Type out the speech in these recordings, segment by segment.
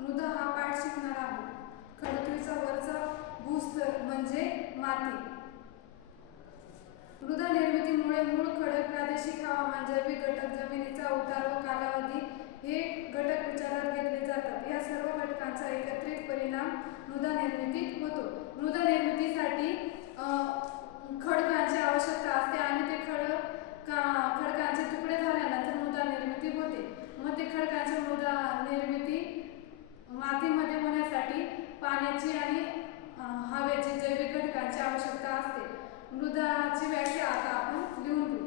मृदा हा पाठ शिकणार आहोत. पृथ्वीचा वरचा भूस्तर म्हणजे माती. मृदा निर्मितीमुळे मूळ खडक, प्रादेशिक हवामान, जैविक घटक, जमिनीचा उतार व कालावधी हे घटक विचारात घेतले जातात. या सर्व घटकांचा एकत्रित परिणाम मृदा निर्मितीत होतो. मृदा निर्मितीसाठी खडकांची आवश्यकता असते आणि ते खडकांचे तुकडे झाल्यानंतर मृदा निर्मिती होते. मग ते खडकांची मृदा निर्मिती मातीमध्ये होण्यासाठी पाण्याची आणि हवेची, जैविक घटकांची आवश्यकता असते. मृदाची व्याख्या आता आपण लिहून घेऊ.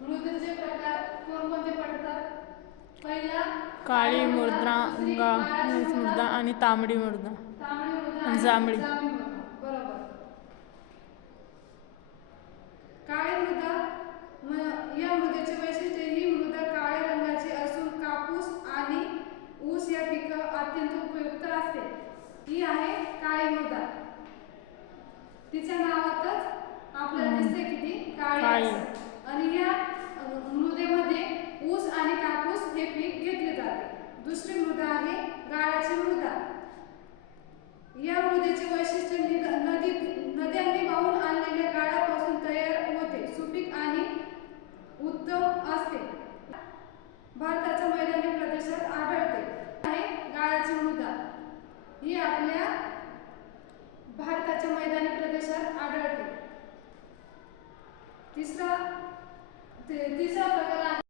मृदेचे प्रकार कोणकोणते पडतात? पहिला काळी मृदा, मृदा आणि तांबडी मृदा, जांभळी. बरोबर. काळी मृदा, या मृदेचे वैशिष्ट्य, ही मृदा काळ्या रंगाची असून कापूस आणि ऊस या पिकं अत्यंत उपयुक्त असते. ही आहे काळी मृदा. तिच्या नावातच आपल्याला दिसते किती काळी. आणि या मृदेमध्ये ऊस आणि कापूस हे पीक घेतले जाते. दुसरी मृदा आहे गाळाची मृदा. या मृदेचे वैशिष्ट्य नद्यांनी वाहून आणलेल्या गाळापासून तयार होते. सुपीक आणि उत्तम असते. भारताच्या मैदानी प्रदेशात आढळते. आहे गाळाची मृदा. ही आपल्या भारताच्या मैदानी प्रदेशात आढळते. तिसरा प्रकार आहे